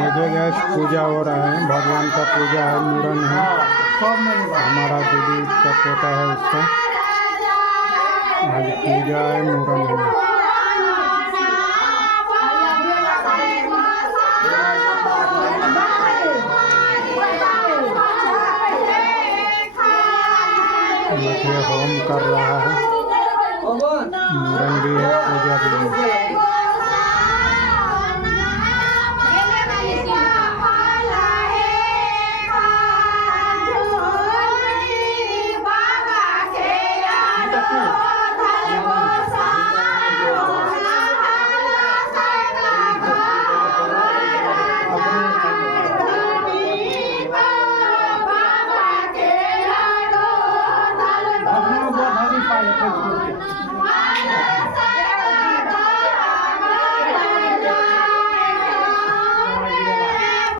देखिए गैस पूजा हो रहा है, भगवान का पूजा है, मुरन है। हमारा दीदी का पोता है, उसका आज पूजा है, मुरन है। देखिए होम कर रहा है, मुरन भी है, पूजा भी है।